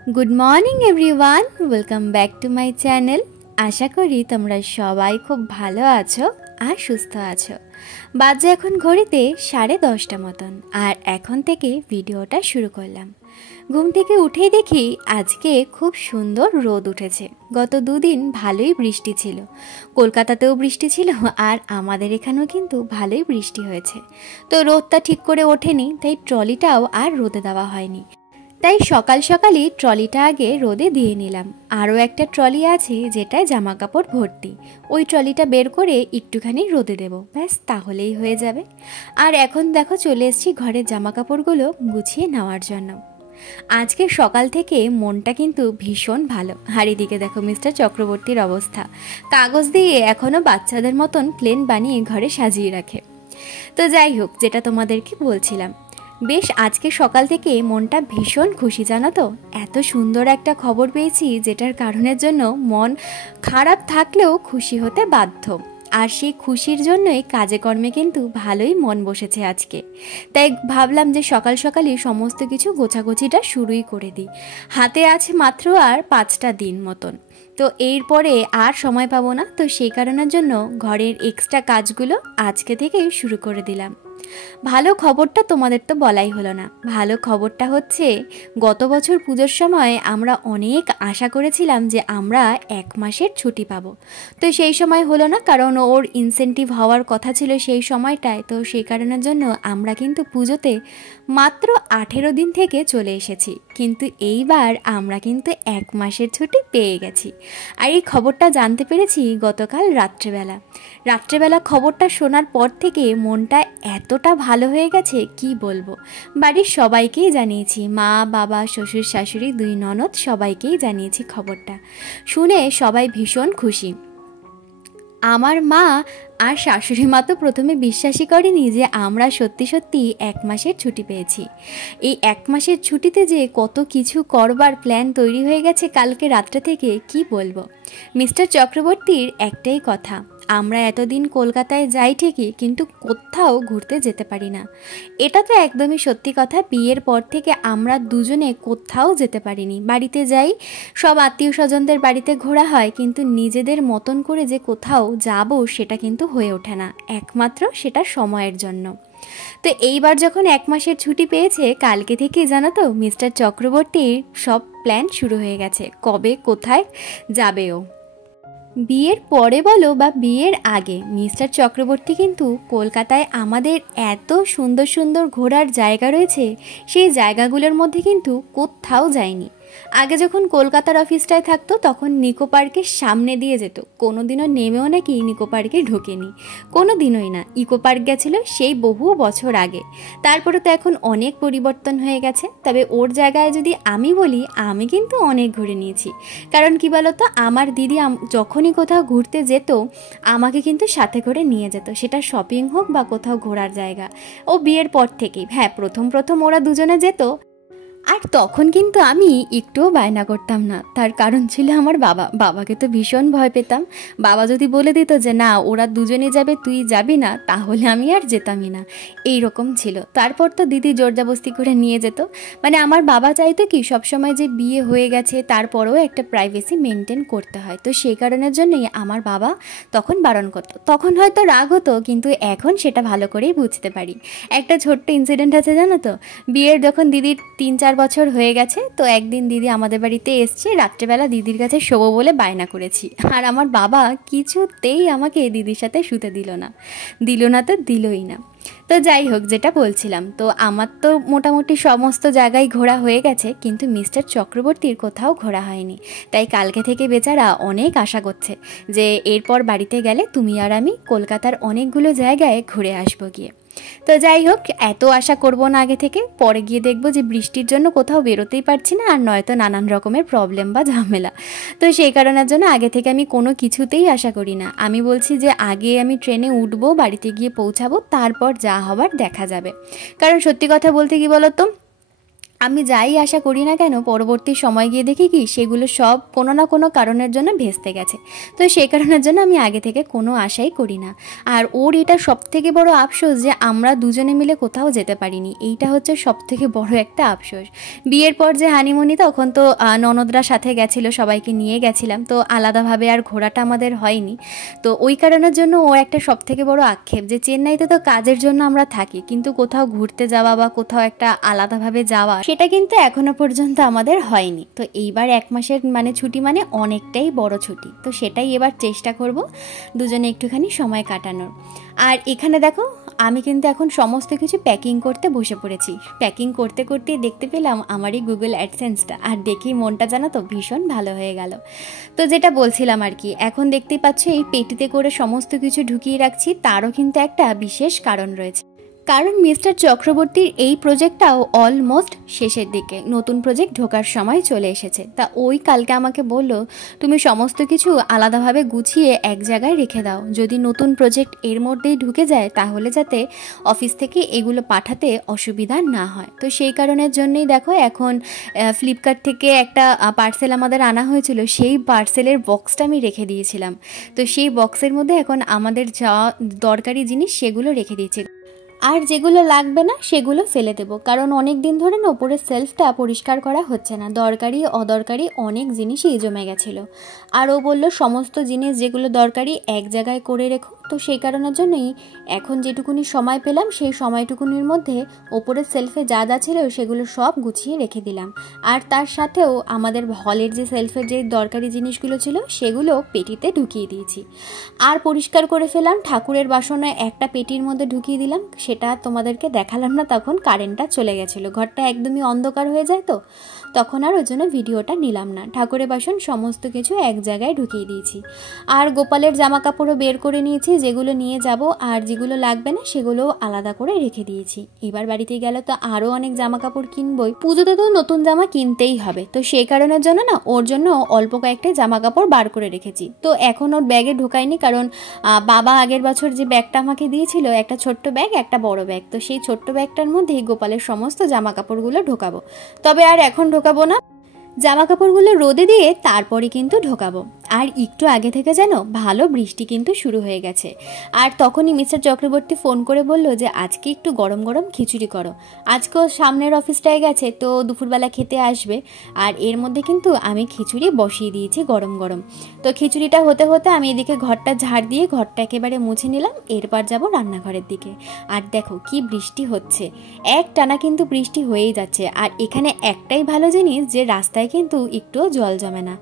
Good morning everyone welcome back to my channel. आशा करी तोमरा सबाई खूब भालो आछो और सुस्थ आछो। बाजे एखन घड़ीते 10:30 मतन और एखन थेके भिडियोटा शुरू करलाम। घुम थेके उठेई देखी आजके खूब सुंदर रोद उठेছে। गत दुदिन भालोई बृष्टि छिलो, कलकातातेও बृष्टि छिलो और आमादेर एखानेও किन्तु भालोई बृष्टि हयेছে। तो रोदटा ठीक करे ओठेনি, ताई ट्रलिटाও আর रोदे देওয়া হয়নি। তাই সকাল সকালই ট্রলিটা আগে রোদে দিয়ে নিলাম। আরও একটা ট্রলি আছে যেটায় জামা কাপড় ভর্তি, ওই ট্রলিটা বের করে একটুখানি রোদে দেব, ব্যাস তাহলেই হয়ে যাবে। আর এখন দেখো চলে এসেছি ঘরের জামা কাপড়গুলো গুছিয়ে নেওয়ার জন্য। আজকে সকাল থেকে মনটা কিন্তু ভীষণ ভালো। আর এদিকে দেখো মিস্টার চক্রবর্তীর অবস্থা, কাগজ দিয়ে এখনও বাচ্চাদের মতন প্লেন বানিয়ে ঘরে সাজিয়ে রাখে। তো যাই হোক, যেটা তোমাদেরকে বলছিলাম, বেশ আজকে সকাল থেকে মনটা ভীষণ খুশি, জানো তো। এত সুন্দর একটা খবর পেয়েছি যেটার কারণের জন্য মন খারাপ থাকলেও খুশি হতে বাধ্য। আর সেই খুশির জন্যই কাজে কর্মে কিন্তু ভালোই মন বসেছে আজকে। তাই ভাবলাম যে সকাল সকালই সমস্ত কিছু গোছাগুছিটা শুরুই করে দিই। হাতে আছে মাত্র আর 5টা দিন মতন, তো এরপরে আর সময় পাবো না। তো সেই কারণের জন্য ঘরের এক্সট্রা কাজগুলো আজকে থেকেই শুরু করে দিলাম। ভালো খবরটা তোমাদের তো বলাই হলো না। ভালো খবরটা হচ্ছে, গত বছর পুজোর সময় আমরা অনেক আশা করেছিলাম যে আমরা 1 মাসের ছুটি পাবো। তো সেই সময় হলো না, কারণ ওর ইনসেন্টিভ হওয়ার কথা ছিল সেই সময়টায়। তো সেই কারণের জন্য আমরা কিন্তু পুজোতে মাত্র 18 দিন থেকে চলে এসেছি, কিন্তু এইবার আমরা কিন্তু 1 মাসের ছুটি পেয়ে গেছি। আর এই খবরটা জানতে পেরেছি গতকাল রাত্রেবেলা খবরটা শোনার পর থেকে মনটা এতটা ভালো হয়ে গেছে কি বলবো। বাড়ির সবাইকেই জানিয়েছি, মা বাবা শ্বশুর শাশুড়ি 2 ননদ সবাইকেই জানিয়েছি খবরটা। শুনে সবাই ভীষণ খুশি। আমার মা আর শাশুড়ি মা তো প্রথমে বিশ্বাসই করেনি যে আমরা সত্যি সত্যি 1 মাসের ছুটি পেয়েছি। এই 1 মাসের ছুটিতে যে কত কিছু করবার প্ল্যান তৈরি হয়ে গেছে কালকে রাত্রে থেকে, কি বলবো। মিস্টার চক্রবর্তীর একটাই কথা, আমরা এতদিন কলকাতায় যাই ঠিকই, কিন্তু কোথাও ঘুরতে যেতে পারি না। এটা তো একদমই সত্যি কথা। বিয়ের পর থেকে আমরা দুজনে কোথাও যেতে পারিনি। বাড়িতে যাই, সব আত্মীয় স্বজনদের বাড়িতে ঘোরা হয়, কিন্তু নিজেদের মতন করে যে কোথাও যাব সেটা কিন্তু হয়ে ওঠে না, একমাত্র সেটা সময়ের জন্য। তো এইবার যখন 1 মাসের ছুটি পেয়েছে, কালকে থেকে জানো তো মিস্টার চক্রবর্তীর সব প্ল্যান শুরু হয়ে গেছে, কবে কোথায় যাবেও। বিয়ের পরে বলো বা বিয়ের আগে মিস্টার চক্রবর্তী কিন্তু কলকাতায় আমাদের এত সুন্দর সুন্দর ঘোরার জায়গা রয়েছে, সেই জায়গাগুলোর মধ্যে কিন্তু কোথাও যায়নি। আগে যখন কলকাতার অফিসটায় থাকতো তখন নিকো পার্কের সামনে দিয়ে যেত, কোনোদিনও নেমেও নাকি নিকো পার্কে ঢোকেনি, কোনো দিনই না। ইকো পার্ক গেছিলো সেই বহু বছর আগে। তারপরে তো এখন অনেক পরিবর্তন হয়ে গেছে। তবে ওর জায়গায় যদি আমি বলি, আমি কিন্তু অনেক ঘুরে নিয়েছি। কারণ কি বলতো, আমার দিদি যখনই কোথাও ঘুরতে যেত আমাকে কিন্তু সাথে করে নিয়ে যেত, সেটা শপিং হোক বা কোথাও ঘোরার জায়গা। ও বিয়ের পর থেকেই, হ্যাঁ প্রথম ওরা দুজনে যেত, আর তখন কিন্তু আমি একটুও বায়না করতাম না। তার কারণ ছিল আমার বাবাকে তো ভীষণ ভয় পেতাম। বাবা যদি বলে দিত যে না ওরা দুজনে যাবে, তুই যাবি না, তাহলে আমি আর যেতামই না, এই রকম ছিল। তারপর তো দিদি জোরজাবস্তি করে নিয়ে যেত। মানে আমার বাবা চাইতো কি সবসময় যে বিয়ে হয়ে গেছে তারপরেও একটা প্রাইভেসি মেনটেন করতে হয়। তো সেই কারণের জন্যই আমার বাবা তখন বারণ করতো। তখন হয়তো রাগ হতো, কিন্তু এখন সেটা ভালো করেই বুঝতে পারি। একটা ছোট্ট ইনসিডেন্ট আছে জানো তো, বিয়ের যখন দিদির 3-4 বছর হয়ে গেছে, তো একদিন দিদি আমাদের বাড়িতে এসছে, রাত্রেবেলা দিদির কাছে শোবো বলে বায়না করেছি, আর আমার বাবা কিছুতেই আমাকে দিদির সাথে শুতে দিল না তো দিলই না। তো যাই হোক, যেটা বলছিলাম, তো আমার তো মোটামুটি সমস্ত জায়গায় ঘোরা হয়ে গেছে, কিন্তু মিস্টার চক্রবর্তীর কোথাও ঘোরা হয়নি। তাই কালকে থেকে বেচারা অনেক আশা করছে যে এরপর বাড়িতে গেলে তুমি আর আমি কলকাতার অনেকগুলো জায়গায় ঘুরে আসবো গিয়ে। তো যাই হোক, এত আশা করব না আগে থেকে, পরে গিয়ে দেখবো যে বৃষ্টির জন্য কোথাও বেরোতেই পারছি না, আর নয়তো নানান রকমের প্রবলেম বা ঝামেলা। তো সেই কারণের জন্য আগে থেকে আমি কোনো কিছুতেই আশা করি না। আমি বলছি যে আগে আমি ট্রেনে উঠবো, বাড়িতে গিয়ে পৌঁছাবো, তারপর যা হবার দেখা যাবে। কারণ সত্যি কথা বলতে কি বলো তো, আমি যাই আশা করি না কেন পরবর্তী সময় গিয়ে দেখি কি সেগুলো সব কোনো না কোনো কারণের জন্য ভেস্তে গেছে। তো সেই কারণের জন্য আমি আগে থেকে কোনো আশাই করি না। আর ওর এটা সবথেকে বড় আফসোস যে আমরা দুজনে মিলে কোথাও যেতে পারিনি, এইটা হচ্ছে সবথেকে বড় একটা আফসোস। বিয়ের পর যে হানিমুনি তখন তো ননদরা সাথে গেছিলো, সবাইকে নিয়ে গেছিলাম, তো আলাদাভাবে আর ঘোরাটা আমাদের হয়নি। তো ওই কারণের জন্য ও একটা সবথেকে বড় আক্ষেপ যে চেন্নাইতে তো কাজের জন্য আমরা থাকি, কিন্তু কোথাও ঘুরতে যাওয়া বা কোথাও একটা আলাদাভাবে যাওয়া সেটা কিন্তু এখনো পর্যন্ত আমাদের হয়নি। তো এইবার 1 মাসের মানে ছুটি মানে অনেকটাই বড় ছুটি, তো সেটাই এবার চেষ্টা করব দুজনে একটুখানি সময় কাটানোর। আর এখানে দেখো আমি কিন্তু এখন সমস্ত কিছু প্যাকিং করতে বসে পড়েছি। প্যাকিং করতে করতে দেখতে পেলাম আমার এই গুগল অ্যাডসেন্সটা, আর দেখেই মনটা জানো তো ভীষণ ভালো হয়ে গেল। তো যেটা বলছিলাম আর কি, এখন দেখতেই পাচ্ছ এই পেটিতে করে সমস্ত কিছু ঢুকিয়ে রাখছি, তারও কিন্তু একটা বিশেষ কারণ রয়েছে। কারণ মিস্টার চক্রবর্তীর এই প্রজেক্টটাও অলমোস্ট শেষের দিকে, নতুন প্রজেক্ট ঢোকার সময় চলে এসেছে। তা ওই কালকে আমাকে বলল তুমি সমস্ত কিছু আলাদাভাবে গুছিয়ে এক জায়গায় রেখে দাও, যদি নতুন প্রজেক্ট এর মধ্যেই ঢুকে যায় তাহলে যাতে অফিস থেকে এগুলো পাঠাতে অসুবিধা না হয়। তো সেই কারণের জন্যই দেখো এখন ফ্লিপকার্ট থেকে একটা পার্সেল আমাদের আনা হয়েছিল, সেই পার্সেলের বক্সটা আমি রেখে দিয়েছিলাম। তো সেই বক্সের মধ্যে এখন আমাদের যা দরকারি জিনিস সেগুলো রেখে দিয়েছি, আর যেগুলো লাগবে না সেগুলো ফেলে দেবো। কারণ অনেক দিন ধরে না ওপরের সেলফটা পরিষ্কার করা হচ্ছে না, দরকারি অদরকারি অনেক জিনিসই জমে গেছিলো। আর ও বললো সমস্ত জিনিস যেগুলো দরকারি এক জায়গায় করে রেখো। তো সেই কারণের জন্যই এখন যেটুকুনি সময় পেলাম সেই সময়টুকুনির মধ্যে ওপরের সেলফে যা যা ছিল সেগুলো সব গুছিয়ে রেখে দিলাম। আর তার সাথেও আমাদের হলের যে সেলফের যে দরকারি জিনিসগুলো ছিল সেগুলো পেটিতে ঢুকিয়ে দিয়েছি। আর পরিষ্কার করে ফেলাম ঠাকুরের বাসনে একটা পেটির মধ্যে ঢুকিয়ে দিলাম, সেটা তোমাদেরকে দেখালাম না, তখন কারেন্টটা চলে গেছিলো, ঘরটা একদমই অন্ধকার হয়ে যায়, তো তখন আর ওই জন্য ভিডিওটা নিলাম না। ঠাকুরের বাসন সমস্ত কিছু এক জায়গায় ঢুকিয়ে দিয়েছি। আর গোপালের জামা কাপড়ও বের করে নিয়েছি, যেগুলো নিয়ে যাব আর যেগুলো লাগবে না সেগুলো আলাদা করে রেখে দিয়েছি। এবার বাড়িতে গেলে তো আরও অনেক জামা কাপড় কিনবই, পুজোতে তো নতুন জামা কিনতেই হবে। তো সেই কারণের জন্য না ওর জন্য অল্প কয়েকটা জামা কাপড় বার করে রেখেছি। তো এখন ওর ব্যাগে ঢোকায়নি, কারণ বাবা আগের বছর যে ব্যাগটা আমাকে দিয়েছিল, একটা ছোট্ট ব্যাগ একটা বড় ব্যাগ, তো সেই ছোট্ট ব্যাগটার মধ্যেই গোপালের সমস্ত জামা কাপড়গুলো ঢোকাবো। তবে আর এখন ঢোকাবো না, জামা কাপড়গুলো রোদে দিয়ে তারপরে কিন্তু ঢোকাবো। আর একটু আগে থেকে যেন ভালো বৃষ্টি কিন্তু শুরু হয়ে গেছে। আর তখনই মিস্টার চক্রবর্তী ফোন করে বলল যে আজকে একটু গরম গরম খিচুড়ি করো। আজকেও সামনের অফিসটায় গেছে, তো দুপুরবেলা খেতে আসবে। আর এর মধ্যে কিন্তু আমি খিচুড়ি বসিয়ে দিয়েছি গরম গরম। তো খিচুড়িটা হতে হতে আমি এদিকে ঘরটা ঝাড় দিয়ে ঘরটা একেবারে মুছে নিলাম, এরপর যাব রান্নাঘরের দিকে। আর দেখো কি বৃষ্টি হচ্ছে, এক টানা কিন্তু বৃষ্টি হয়েই যাচ্ছে। আর এখানে একটাই ভালো জিনিস যে রাস্তায় কিন্তু একটুও জল জমে না।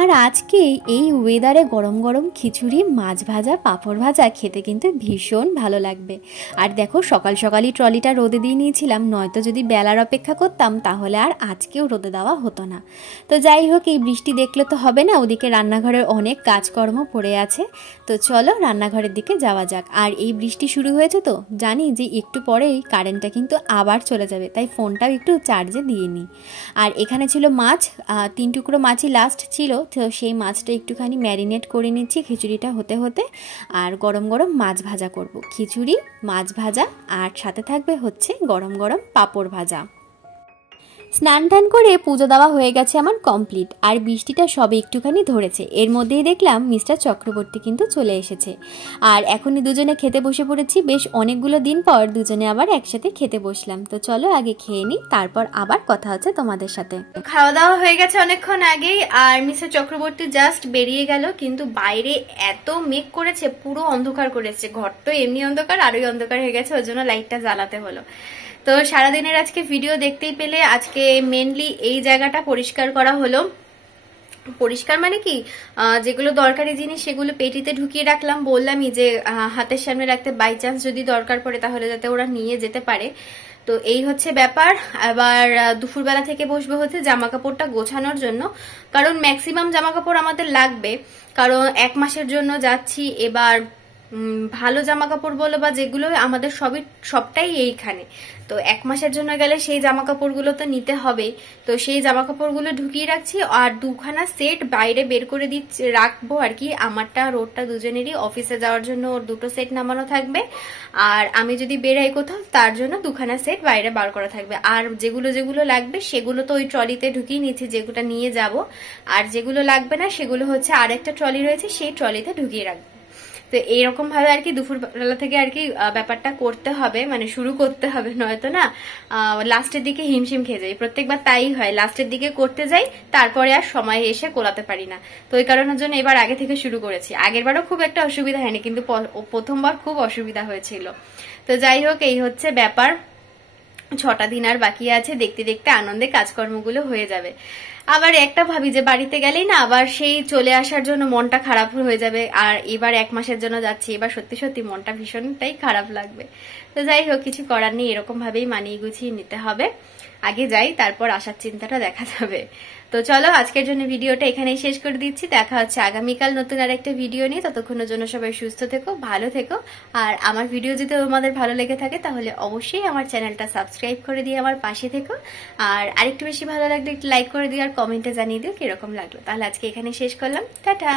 আর আজকে এই ওয়েদারে গরম গরম খিচুড়ি, মাছ ভাজা, পাঁপড় ভাজা খেতে কিন্তু ভীষণ ভালো লাগবে। আর দেখো সকাল সকালই ট্রলিটা রোদে দিয়ে নিয়েছিলাম, নয়তো যদি বেলার অপেক্ষা করতাম তাহলে আর আজকেও রোদে দেওয়া হতো না। তো যাই হোক, এই বৃষ্টি দেখলে তো হবে না, ওদিকে রান্নাঘরের অনেক কাজকর্ম পড়ে আছে। তো চলো রান্নাঘরের দিকে যাওয়া যাক। আর এই বৃষ্টি শুরু হয়েছে তো জানি যে একটু পরেই কারেন্টটা কিন্তু আবার চলে যাবে, তাই ফোনটাও একটু চার্জে দিয়ে নিই। আর এখানে ছিল মাছ, 3 টুকরো মাছই লাস্ট ছিল, তো সেই মাছটা একটুখানি ম্যারিনেট করে নিচ্ছি খিচুড়িটা হতে হতে। আর গরম গরম মাছ ভাজা করব, খিচুড়ি, মাছ ভাজা, আর সাথে থাকবে হচ্ছে গরম গরম পাঁপড় ভাজা। স্নান টান করে পুজো দেওয়া হয়ে গেছে আমার কমপ্লিট। আর বৃষ্টিটা সবে একটুখানি ধরেছে, এর মধ্যেই দেখলাম মিস্টার চক্রবর্তী কিন্তু চলে এসেছে। আর এখনই দুজনে খেতে বসে পড়েছি, বেশ অনেকগুলো দিন পর দুজনে আবার একসাথে খেতে বসলাম। তো চলো আগে খেয়ে নিই, তারপর আবার কথা হচ্ছে তোমাদের সাথে। খাওয়া দাওয়া হয়ে গেছে অনেকক্ষণ আগেই, আর মিস্টার চক্রবর্তী জাস্ট বেরিয়ে গেল, কিন্তু বাইরে এত মেঘ করেছে, পুরো অন্ধকার করেছে। ঘর তো এমনি অন্ধকার, আরোই অন্ধকার হয়ে গেছে, ওই জন্য লাইটটা জ্বালাতে হলো। তো সারাদিনের আজকে ভিডিও দেখতেই পেলে, আজকে মেনলি এই জায়গাটা পরিষ্কার করা হলো। পরিষ্কার মানে কি, যেগুলো দরকারি জিনিস সেগুলো পেটিতে ঢুকিয়ে রাখলাম, বললামই যে হাতের সামনে রাখতে, বাই চান্স যদি দরকার পড়ে তাহলে যাতে ওরা নিয়ে যেতে পারে। তো এই হচ্ছে ব্যাপার। আবার দুপুরবেলা থেকে বসবে হচ্ছে জামা কাপড়টা গোছানোর জন্য, কারণ ম্যাক্সিমাম জামা কাপড় আমাদের লাগবে, কারণ 1 মাসের জন্য যাচ্ছি। এবার ভালো জামা কাপড় বলো বা যেগুলো আমাদের সবটাই এইখানে। তো 1 মাসের জন্য গেলে সেই জামা কাপড়গুলো তো নিতে হবে। তো সেই জামা কাপড়গুলো ঢুকিয়ে রাখছি, আর 2খানা সেট বাইরে বের করে দিচ্ছি, রাখবো আর কি। আমারটা আর ওরটা দুজনেরই অফিসে যাওয়ার জন্য ওর 2টো সেট নামানো থাকবে, আর আমি যদি বেরাই কোথাও তার জন্য 2খানা সেট বাইরে বার করা থাকবে। আর যেগুলো যেগুলো লাগবে সেগুলো তো ওই ট্রলিতে ঢুকিয়ে নিচ্ছি, যেগুলো নিয়ে যাব। আর যেগুলো লাগবে না সেগুলো হচ্ছে আরেকটা ট্রলি রয়েছে, সেই ট্রলিতে ঢুকিয়ে রাখবো। তো এইরকম ভাবে আর কি দুপুরবেলা থেকে আর কি ব্যাপারটা করতে হবে, মানে শুরু করতে হবে, নয়তো না লাস্টের দিকে হিমশিম খেয়ে যাই। প্রত্যেকবার তাই হয়, লাস্টের দিকে করতে যাই, তারপরে আর সময় এসে কোলাতে পারি না। তো ওই কারণের জন্য এবার আগে থেকে শুরু করেছি। আগের বারও খুব একটা অসুবিধা হয়নি, কিন্তু প্রথমবার খুব অসুবিধা হয়েছিল। তো যাই হোক, এই হচ্ছে ব্যাপার। 6টা দিন আর বাকি আছে, দেখতে দেখতে আনন্দে কাজকর্মগুলো হয়ে যাবে। আবার একটা ভাবি যে বাড়িতে গেলেই না আবার সেই চলে আসার জন্য মনটা খারাপ হয়ে যাবে। আর এবার 1 মাসের জন্য যাচ্ছি, এবার সত্যি সত্যি মনটা ভীষণটাই খারাপ লাগবে। তো যাই হোক, কিছু করার নেই, এরকম ভাবেই মানিয়ে গুছিয়ে নিতে হবে। আগে যাই, তারপর আসার চিন্তাটা দেখা যাবে। তো চলো, আজকের জন্য ভিডিওটা এখানেই শেষ করে দিচ্ছি। দেখা হচ্ছে আগামীকাল নতুন আর একটা ভিডিও নিয়ে। ততক্ষণের জন্য সবাই সুস্থ থেকো, ভালো থেকো। আর আমার ভিডিও যদি তোমাদের ভালো লেগে থাকে তাহলে অবশ্যই আমার চ্যানেলটা সাবস্ক্রাইব করে দিয়ে আমার পাশে থেকো। আর আরেকটু বেশি ভালো লাগলে একটু লাইক করে দিও, আর কমেন্টে জানিয়ে দিও কিরকম লাগলো। তাহলে আজকে এখানে শেষ করলাম, টাটা।